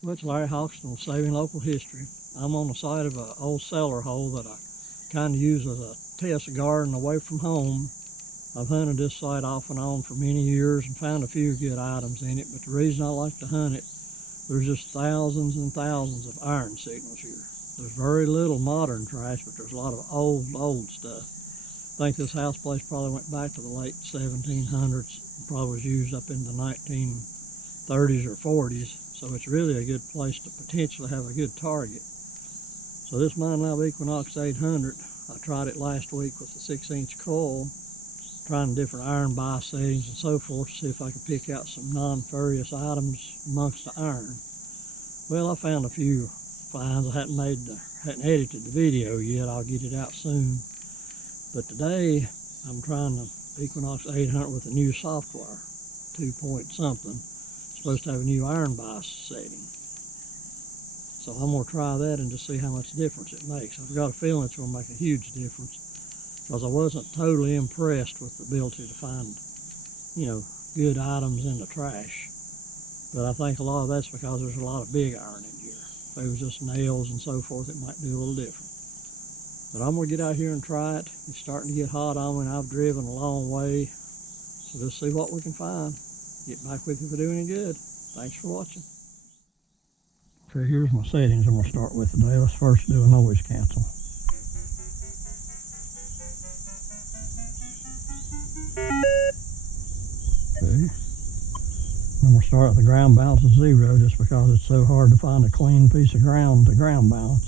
Well, it's Larry Hoxton with Saving Local History. I'm on the side of an old cellar hole that I kind of use as a test garden away from home. I've hunted this site off and on for many years and found a few good items in it, but the reason I like to hunt it, there's just thousands and thousands of iron signals here. There's very little modern trash, but there's a lot of old stuff. I think this house place probably went back to the late 1700s, probably was used up in the 1930s or 40s. So it's really a good place to potentially have a good target. So this Minelab Equinox 800, I tried it last week with the 6-inch coil, trying different iron bias settings and so forth to see if I could pick out some non-ferrous items amongst the iron. Well, I found a few finds. I hadn't edited the video yet. I'll get it out soon. But today I'm trying the Equinox 800 with a new software, 2 point something. Supposed to have a new iron bias setting. So I'm going to try that and just see how much difference it makes. I've got a feeling it's going to make a huge difference because I wasn't totally impressed with the ability to find, good items in the trash. But I think a lot of that's because there's a lot of big iron in here. If it was just nails and so forth, it might be a little different. But I'm going to get out here and try it. It's starting to get hot on me and I've driven a long way. So let's see what we can find. Get back with you if I do any good. Thanks for watching. Okay, here's my settings I'm going to start with today. Let's first do a noise cancel. Okay. I'm going to start at the ground balance of 0 just because it's so hard to find a clean piece of ground to ground balance.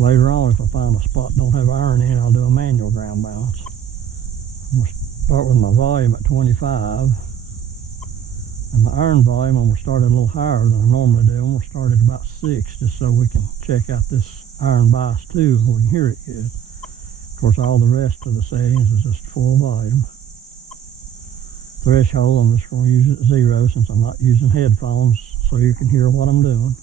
Later on, if I find a spot that don't have iron in it, I'll do a manual ground balance. I'm going to start with my volume at 25. And my iron volume, I'm going to start it a little higher than I normally do. I'm going to start at about 6 just so we can check out this iron bias too and we can hear it good. Of course, all the rest of the settings is just full volume. Threshold, I'm just going to use it at 0 since I'm not using headphones so you can hear what I'm doing.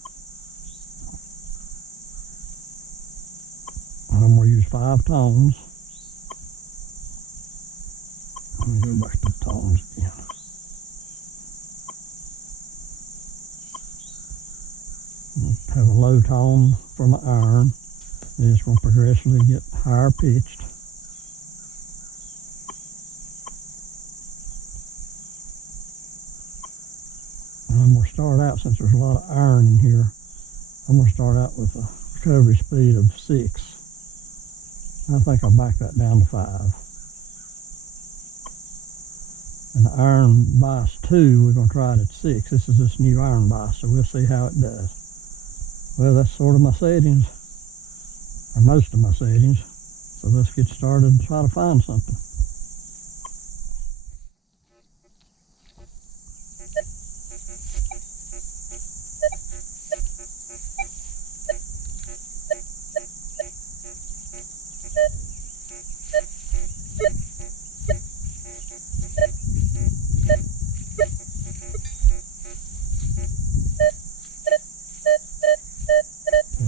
And I'm going to use 5 tones. Let me go back to the tones again. Have a low tone for my iron, then it's going to progressively get higher pitched. And I'm going to start out, since there's a lot of iron in here, I'm going to start out with a recovery speed of 6. I think I'll back that down to 5. And the iron bias 2, we're going to try it at 6. This is this new iron bias, so we'll see how it does. Well, that's sort of my settings, or most of my settings. So let's get started and try to find something.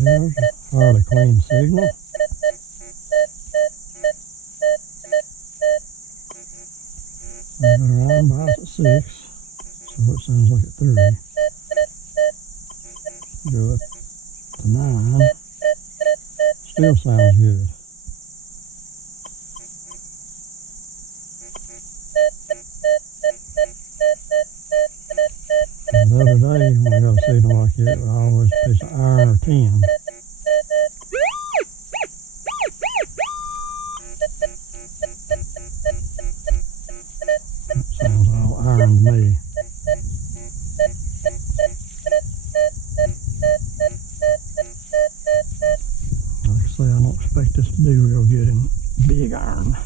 There's a fairly clean signal. I've got our iron bias at 6, so it sounds like at 3. Go up to 9. Still sounds good. And the other day when I got a signal like that, I always piece of iron or tin. Sounds all iron to me. Like I say, I don't expect this to do real good in big iron.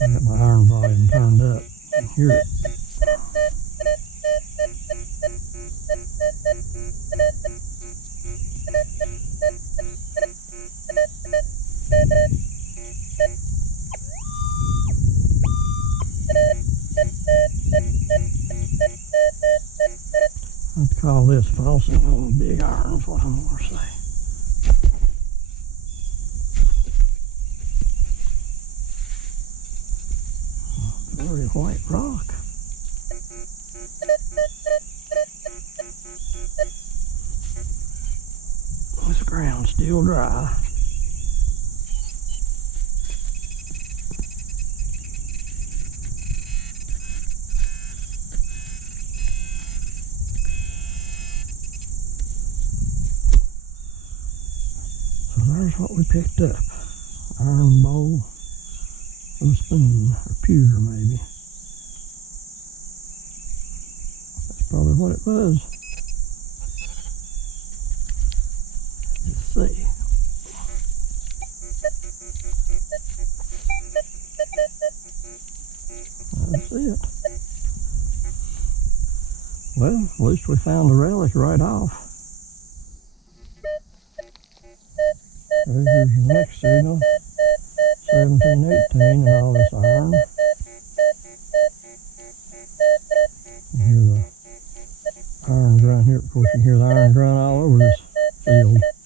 I got my iron volume turned up. I can hear it. call this falsing on the big iron is what I'm going to say. Very white rock. This ground's still dry. So there's what we picked up. Iron bowl with a spoon, or pewter maybe. That's probably what it was. Let's see. That's it. Well, at least we found the relic right off. Here's the next signal, 1718, and all this iron. You hear the iron grunt here. Of course, you can hear the iron grunt all over this field. Let's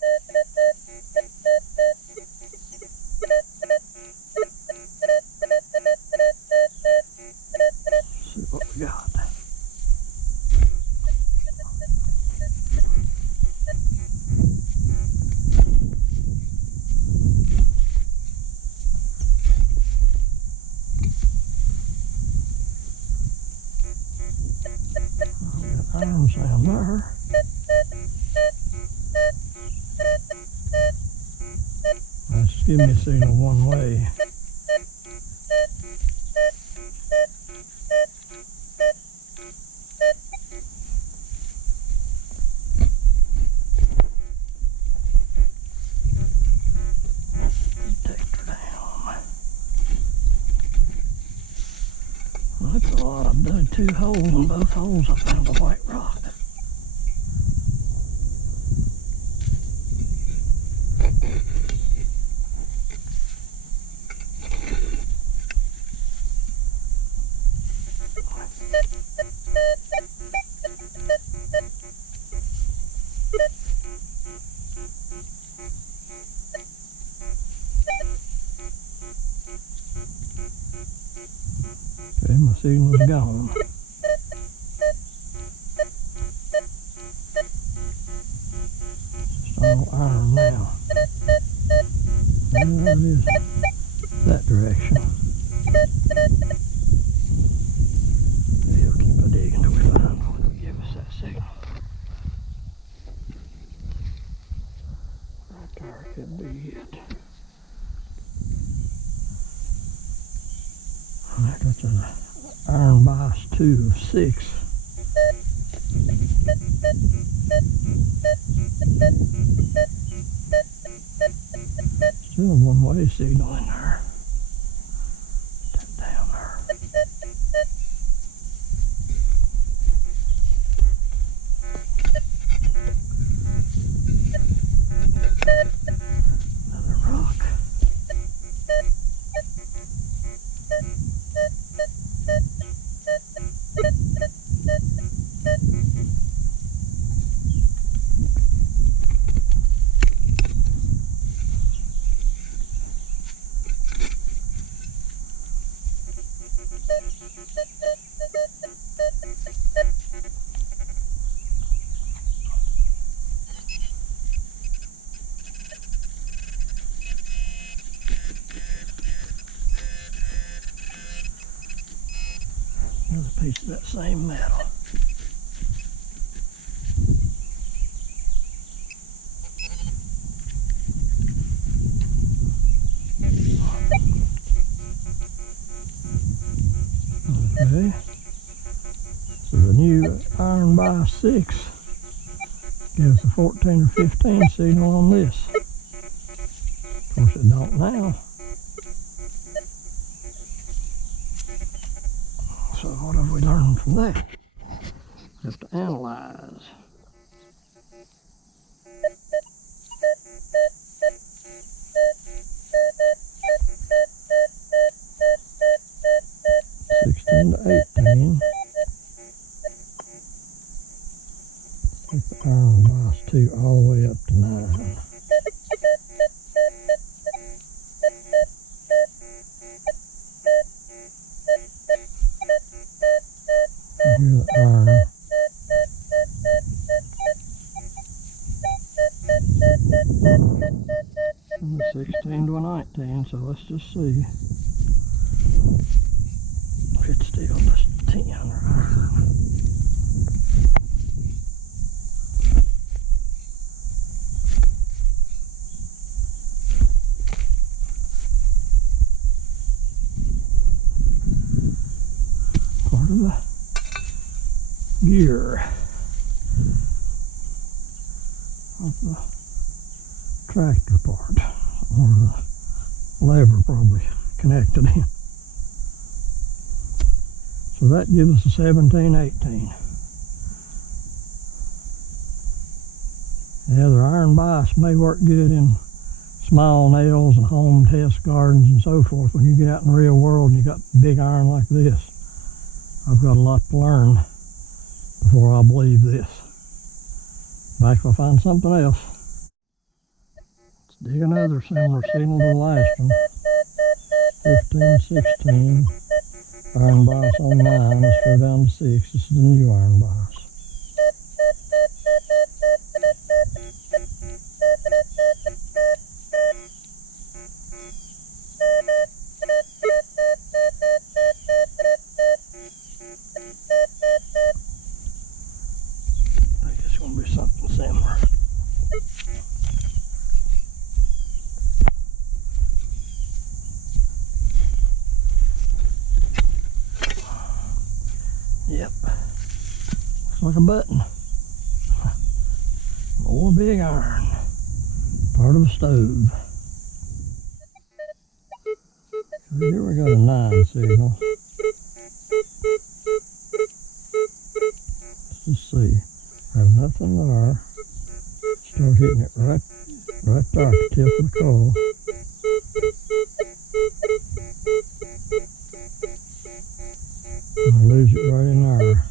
see what we got. Iron sound there. That's just giving me a signal one way. Detector down. Well, that's a lot. I've dug 2 holes. In both holes I found a white rock. Okay, my signal's gone. It's all iron now. There it is. That direction. We'll keep a digging until we find what will give us that signal. Right there could be it. That's an iron bias 2 of 6. Still a one-way signal in there. That down there. Another rock. Another piece of that same metal. Okay. So the new iron bias 6 gives a 14 or 15 signal on this. Of course it don't now. So what have we learned from that? We have to analyze. all the way up to 9. And here's the iron. 16 to a 19, so let's just see if it's still just 10 or iron. Part of the gear of the tractor part, or the lever probably connected in. So that gives us a 17/18. Yeah, the iron bias may work good in small nails and home test gardens and so forth. When you get out in the real world and you got big iron like this, I've got a lot to learn before I believe this. Back if I find something else. Let's dig another similar signal to the last one. 15/16. Iron bias on 9. Let's go down to 6. This is the new iron bias. I think it's going to be something similar. Yep, looks like a button. More big iron, part of a stove. Here we got a 9 signal. Let's just see. I have nothing there. Start hitting it right there at the tip of the coil. I lose it right in there.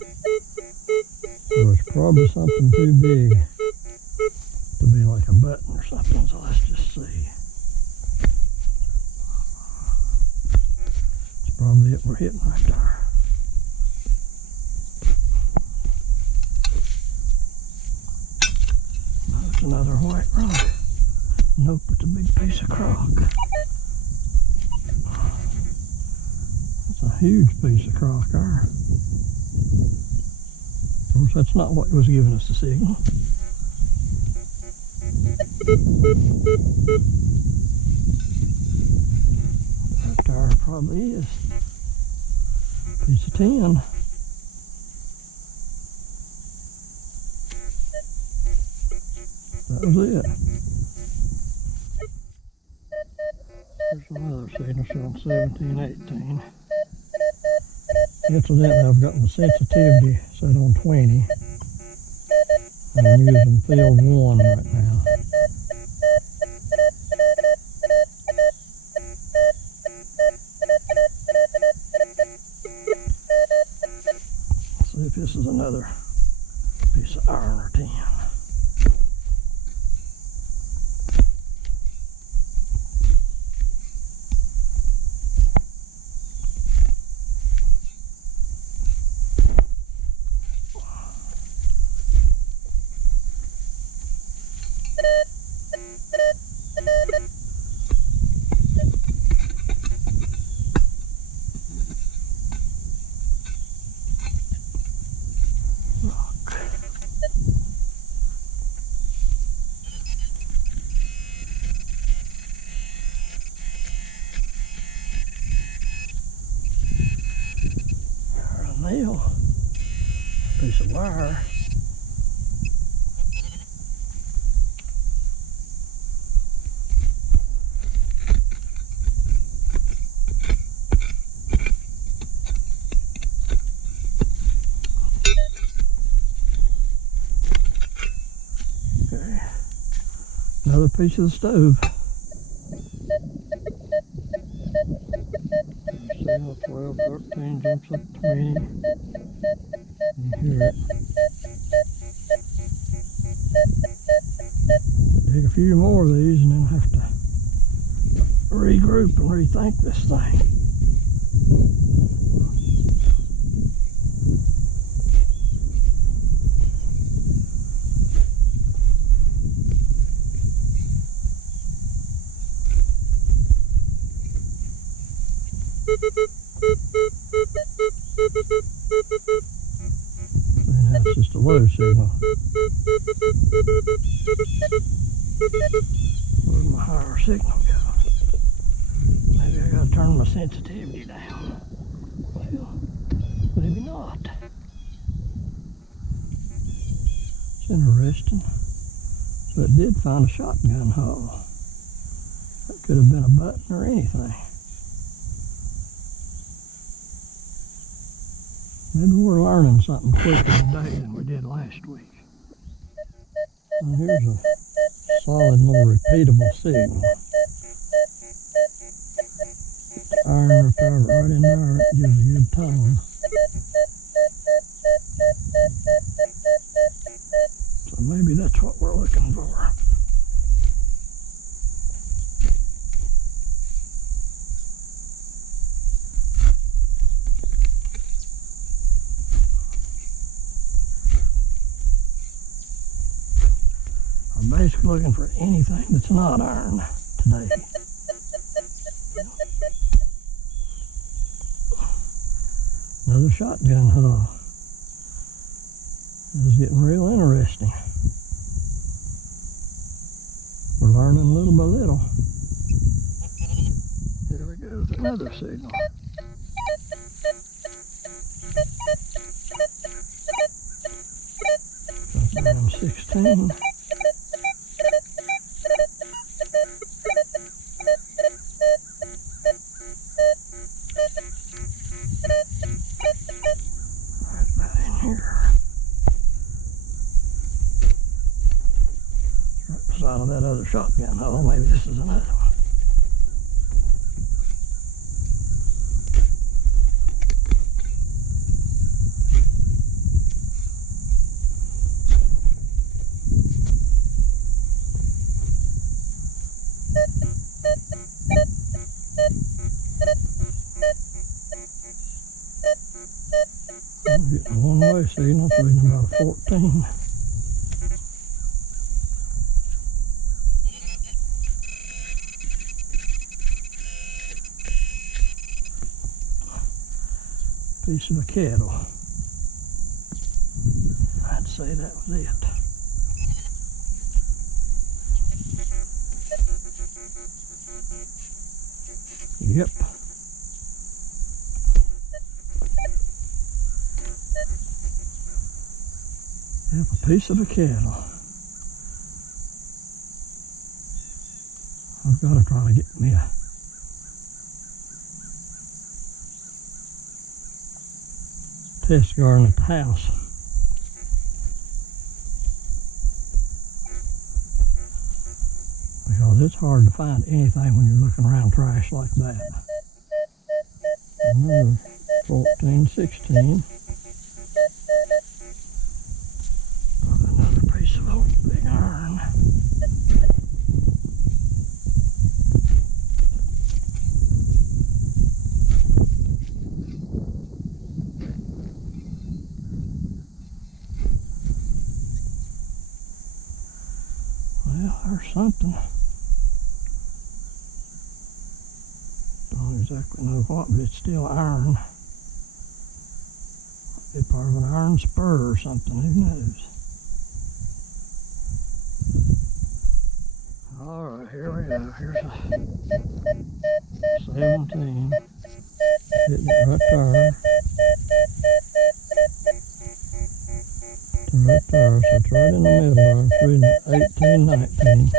So it's probably something too big to be like a button or something, so let's just see. It's probably it we're hitting right there. There's another white rock. Nope, it's a big piece of crock. That's a huge piece of crock there. Of course, that's not what was giving us the signal. Right there probably is. Piece of tin. That was it. There's another signal showing 17/18. Incidentally, I've got my sensitivity set on 20. And I'm using field 1 right now. Let's see if this is another piece of iron or tin. Nail, piece of wire. Okay, another piece of the stove. 12, 13, jumps up 20. You hear it. few more of these and then have to regroup and rethink this thing. And that's just a low signal. Where'd my higher signal go? Maybe I gotta turn my sensitivity down. Well, maybe not. It's interesting. So it did find a shotgun hole. That could have been a button or anything. Maybe we're learning something quicker today than we did last week. Now here's a solid, more repeatable signal. Iron repair right in there, it gives a good tone. So maybe that's what we're looking for. We're basically looking for anything that's not iron today. Another shotgun hull. This is getting real interesting. We're learning little by little. Here we go with another signal. That's around 16. Out of that other shotgun hole. Maybe this is another one. I'm getting a one-way signal. It's reading about a 14. Piece of a kettle. I'd say that was it. Yep. Yep, a piece of a kettle. I've got to try to get me a test garden at the house. Because it's hard to find anything when you're looking around trash like that. Another 14, 16. Another piece of old big iron. Well, there's something. Don't exactly know what, but it's still iron. Might be part of an iron spur or something, who knows? Alright, here we go. Here's a 17. Hitting it right there. Right there, so it's right in the middle there. It's reading 18, 19.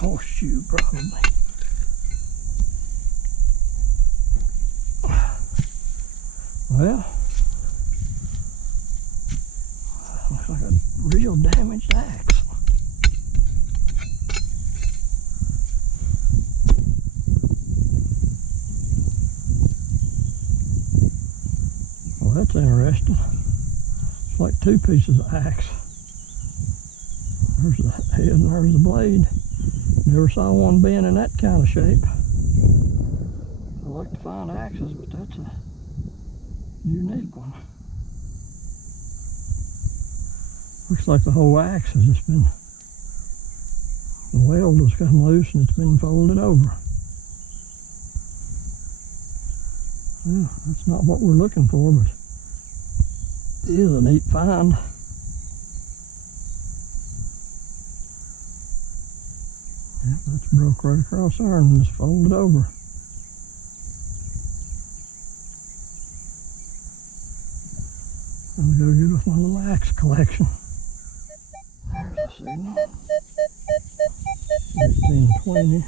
horseshoe probably. Well, looks like a real damaged axe. Well, that's interesting. It's like two pieces of axe. There's the head and there's the blade. Never saw one bend in that kind of shape. I like to find axes, but that's a unique one. Looks like the whole axe has just been, the weld has come loose and it's been folded over. Well, that's not what we're looking for, but it is a neat find. Yeah, that's broke right across there and just folded over. I'll go get off my little axe collection. There's the signal. 1520.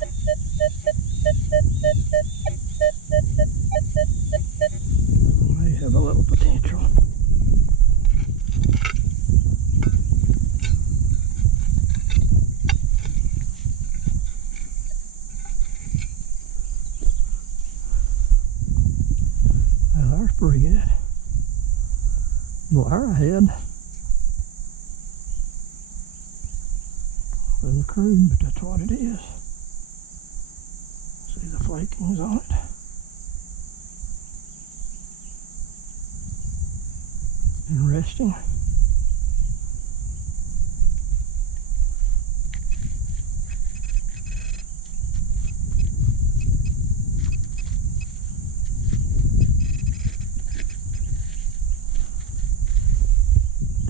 May have a little potential. Well, that's pretty good. Little arrowhead. A little crude, but that's what it is. See the flakings on it. Interesting.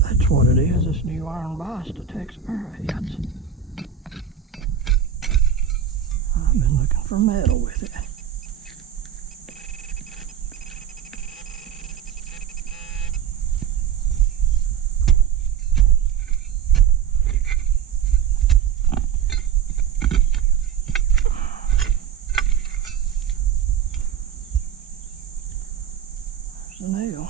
That's what it is. This new iron bias detects arrowheads. I've been looking for metal with it. There's the nail.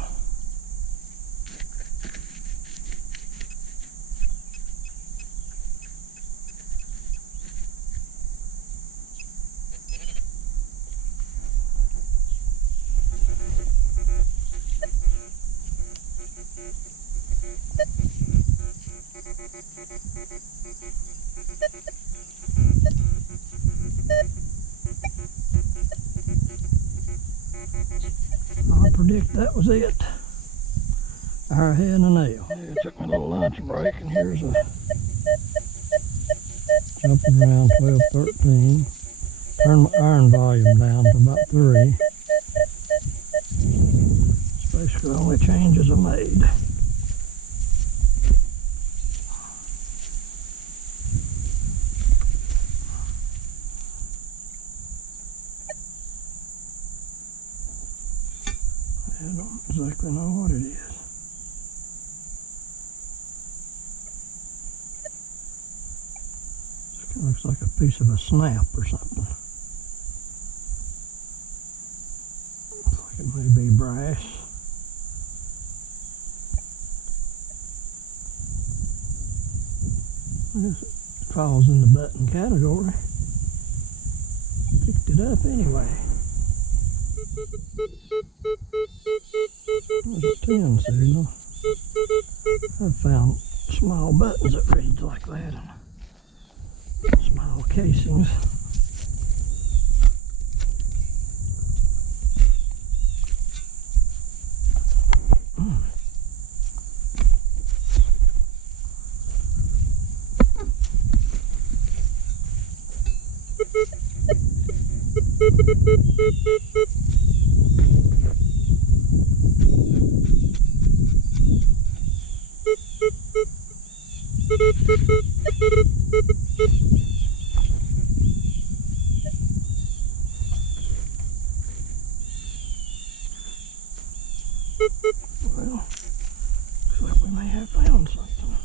I predict that was it. Arrowhead and a nail. I took my little lunch break and here's a jumping around 12, 13. Turn my iron volume down to about 3. It's basically the only changes I made. I don't exactly know what it is. It looks like a piece of a snap or something. Looks like it may be brass. I guess it falls in the button category. Picked it up anyway. There's a 10 signal. I've found small buttons that read like that and small casings. Well, looks like we may have found something.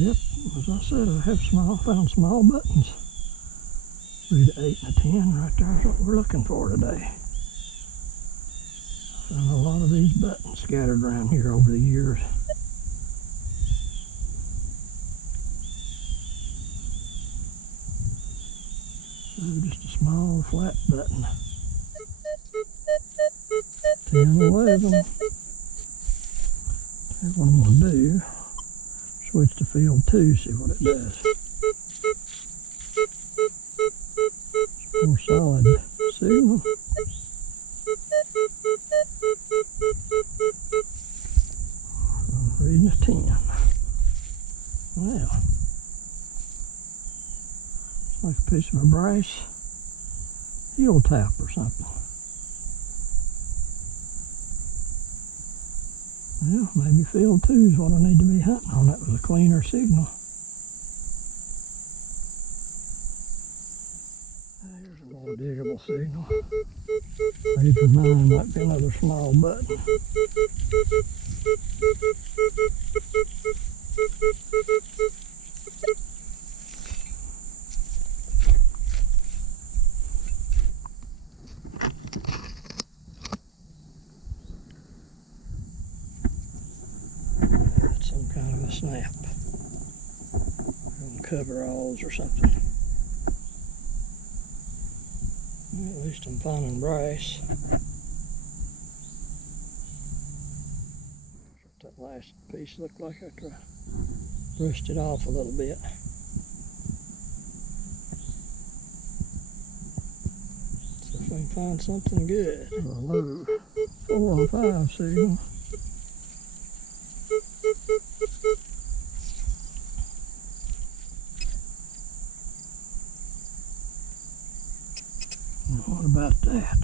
Yep, as I said, I have found small buttons. 3 to 8 and a 10 right there is what we're looking for today. Found a lot of these buttons scattered around here over the years. So just a small flat button. 10, 11. That's what I'm going to do. Switch to field 2, see what it does. More solid signal. Reading a 10. Well, it's like a piece of a brass heel tap or something. Well, maybe field 2 is what I need to be hunting on. That was a cleaner signal. There's a more diggable signal. 8 or 9 might be another small button. That's some kind of a snap. On coveralls or something. Well, at least I'm finding brass. That last piece looked like after I brushed it off a little bit. So if I can find something good. A low 4 and 5 signal. What about that?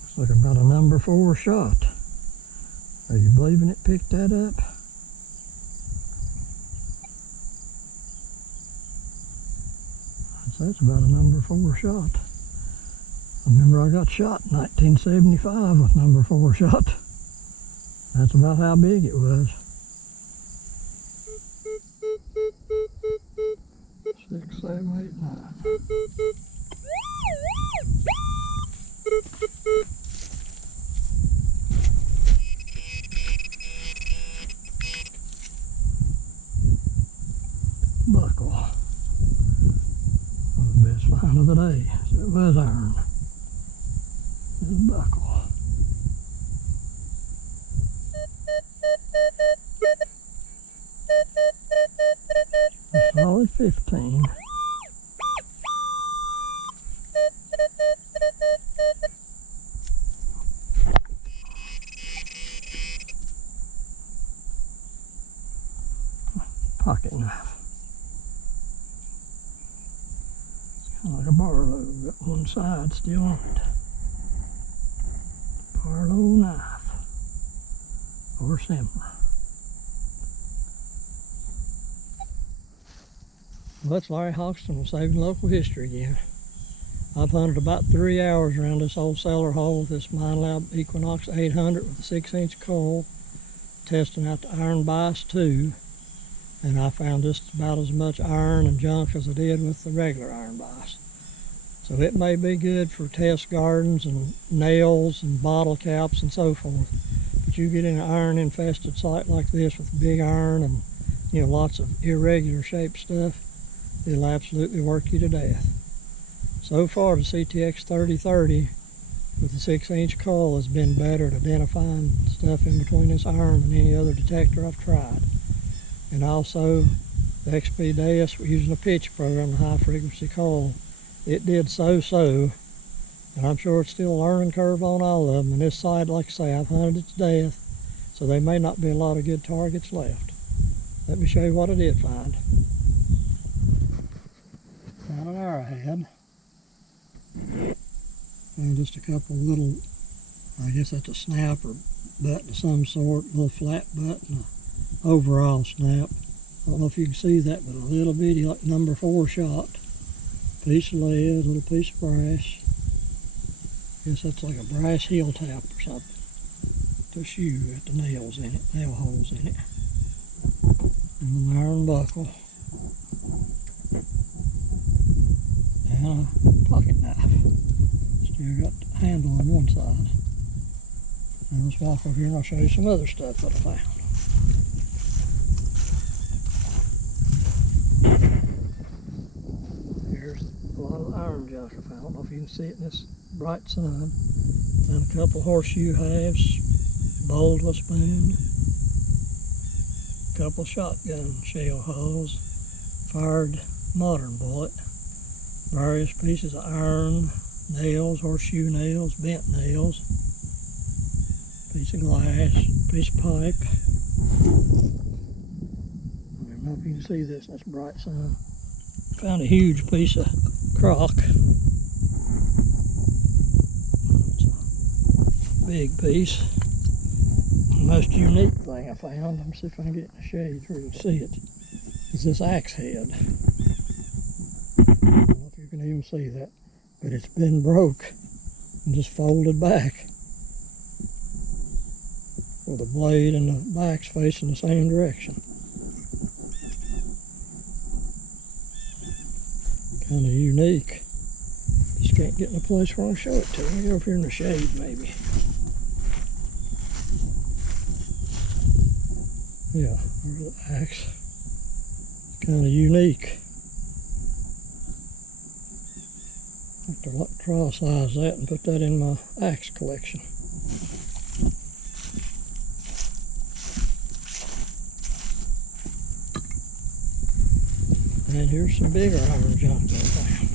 Looks like about a number 4 shot. Are you believing it picked that up? That's about a number 4 shot. I remember I got shot in 1975 with number 4 shot. That's about how big it was. 6, 7, 8, 9. Buckle. Was the best find of the day. So it was iron. This buckle. A solid 15. Pocket knife. It's kind of like a Barlow. Got one side still on it. Barlow knife. Or similar. Well, that's Larry Hoxton with Saving Local History again. I've hunted about 3 hours around this old cellar hole with this Minelab Equinox 800 with a 6-inch coil, testing out the iron bias too. And I found just about as much iron and junk as I did with the regular iron bias. So it may be good for test gardens and nails and bottle caps and so forth. But you get in an iron infested site like this with big iron and lots of irregular shaped stuff, it'll absolutely work you to death. So far the CTX 3030 with the 6-inch coil has been better at identifying stuff in between this iron than any other detector I've tried. And also the XP Deus, we're using a pitch program, the high frequency coil. It did so-so, and I'm sure it's still a learning curve on all of them. And this side, like I say, I've hunted it to death, so there may not be a lot of good targets left. Let me show you what I did find. Found an arrowhead. And just a couple little, I guess that's a snap or button of some sort, little flat button, overall snap. I don't know if you can see that, but a little bitty like number 4 shot. Piece of lead, little piece of brass. I guess that's like a brass heel tap or something. the shoe at the nails in it, nail holes in it. And an iron buckle. And a pocket knife. Still got the handle on one side. And let's walk over here and I'll show you some other stuff that I found. Here's a lot of iron junk I found. I don't know if you can see it in this bright sun. And a couple horseshoe halves, bowled with spoon, a couple shotgun shell holes, fired modern bullet, various pieces of iron, nails, horseshoe nails, bent nails, piece of glass, piece of pipe. I don't know if you can see this in this bright sun. Found a huge piece of crock. Big piece. The most unique thing I found, let me see if I can get in the shade where you can see it, is this axe head. I don't know if you can even see that, but it's been broke and just folded back with the blade and the back's facing the same direction. Kind of unique. Just can't get in a place where I'll show it to you. Get over here in the shade maybe. Yeah, there's the axe. It's kind of unique. I have to trial size that and put that in my axe collection. And here's some bigger iron junk that I found.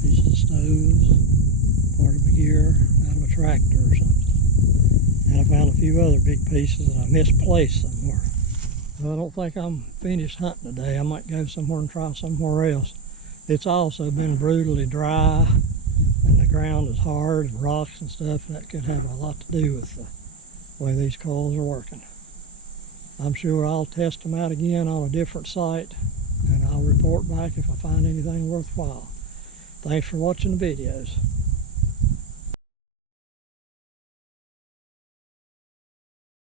Pieces of stoves, part of a gear out of a tractor or something. And I found a few other big pieces that I misplaced somewhere. Well, I don't think I'm finished hunting today. I might go somewhere and try somewhere else. It's also been brutally dry and the ground is hard and rocks and stuff, and that could have a lot to do with the way these coils are working. I'm sure I'll test them out again on a different site, and I'll report back if I find anything worthwhile. Thanks for watching the videos.